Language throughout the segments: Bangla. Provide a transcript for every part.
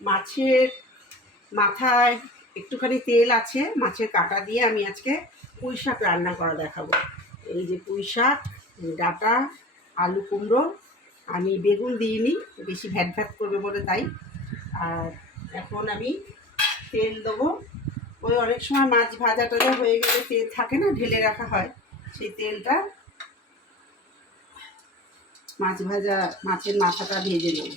মাছের মাথায় একটুখানি তেল আছে, মাছের কাঁটা দিয়ে আমি আজকে পুঁই শাক রান্না করা দেখাবো। এই যে পুঁই শাক, ডাঁটা, আলু কুমড়ো, আমি বেগুন দিইনি, বেশি ভ্যাট ভ্যাট করবে বলে তাই। আর এখন আমি তেল দেবো। ওই অনেক সময় মাছ ভাজা টাজা হয়ে গেলে তেল থাকে না, ঢেলে রাখা হয়, সেই তেলটা মাছ ভাজা মাছের মাথাটা ভেজে নেব।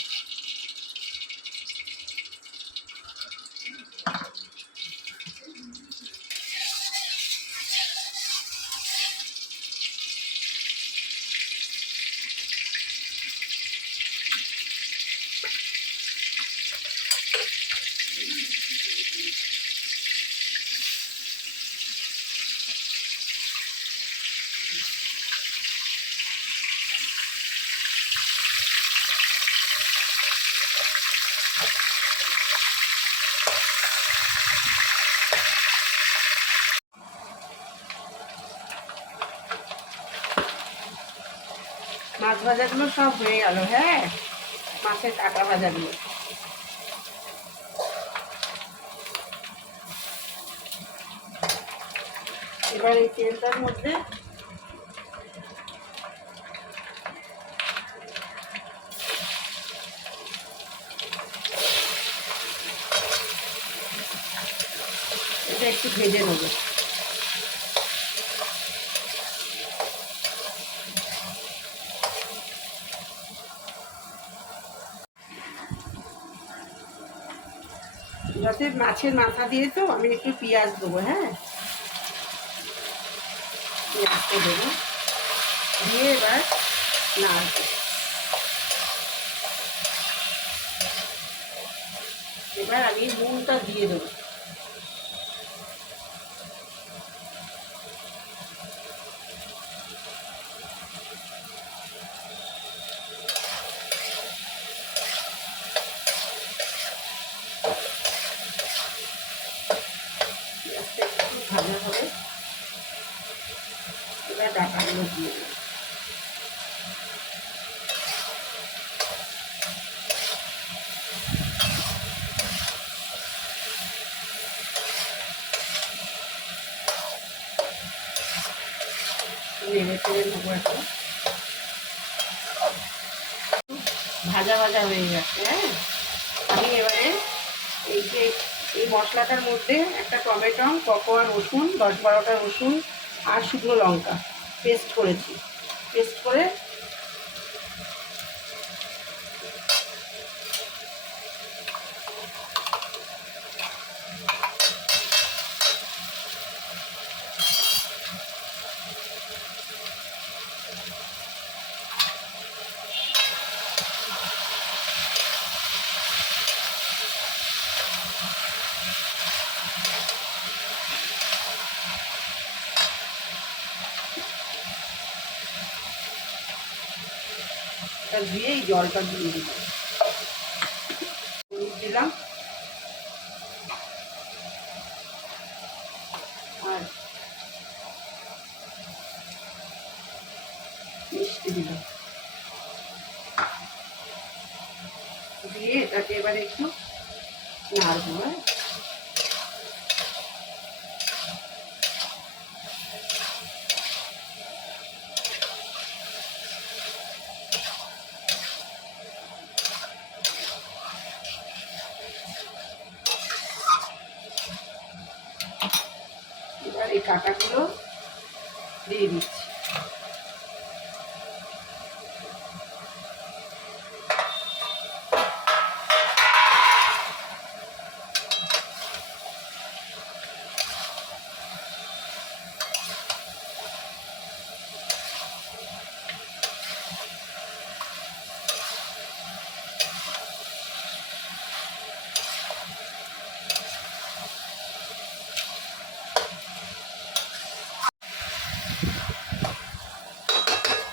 মাছ ভাজাগুলো সব হয়ে গেল। হ্যাঁ, মাছের কাঁটা ভাজাগুলো এবার এই তেলটার মধ্যে এটা একটু ভেজে নেব। যাতে মাছের মাথা দিয়ে তো আমি একটু পেঁয়াজ দেবো। হ্যাঁ, পেঁয়াজটা দেবো, দিয়ে এবার নাড়বো। এবার আমি নুনটা দিয়ে দেবো। একটু ভাজা হবে, এবার ডাঁটাগুলো দিয়ে দেবো। নেড়ে চেড়ে নেবো। এখন ভাজা ভাজা হয়ে গেছে। হ্যাঁ, আমি এবারে এই যে এই মশলাটার মধ্যে একটা টমেটো, ককোয়া রসুন, 10-12টা রসুন আর শুকনো লঙ্কা পেস্ট করেছি, পেস্ট করে দিয়ে এই জলটা দিয়ে দিলাম, দিলাম আর মিষ্টি দিলাম, দিয়ে এটাকে এবারে একটু নাড়বো। হ্যাঁ, এবার এই কাঁটাগুলো দিয়ে দিচ্ছি।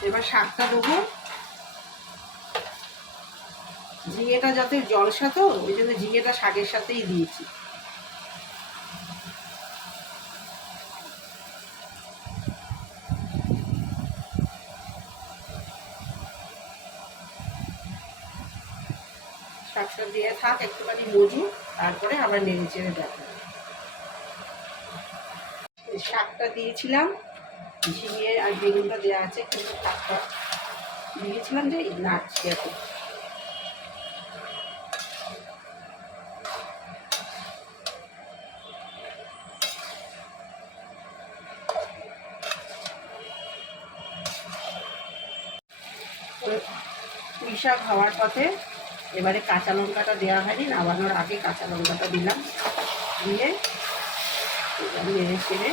এবার শাকটা দেবো। ঝিঙেটা যাতে জলসা, তো ওই জন্য ঝিঙেটা শাকের সাথেই দিয়েছি। শাকটা দিয়ে থাক একটুখানি মজু, তারপরে আবার নেড়ে চেড়ে দেখো। শাকটা দিয়েছিলাম, ঝিঙে আর বেগুনটা দেওয়া আছে, কিন্তু শাকটা দিয়েছিলাম যে নাড়ছি এখন। পুঁই শাক হওয়ার পথে এবারে কাঁচা লঙ্কাটা দেওয়া হয়নি, নামানোর আগে কাঁচা লঙ্কাটা দিলাম, দিয়ে নেড়ে চেড়ে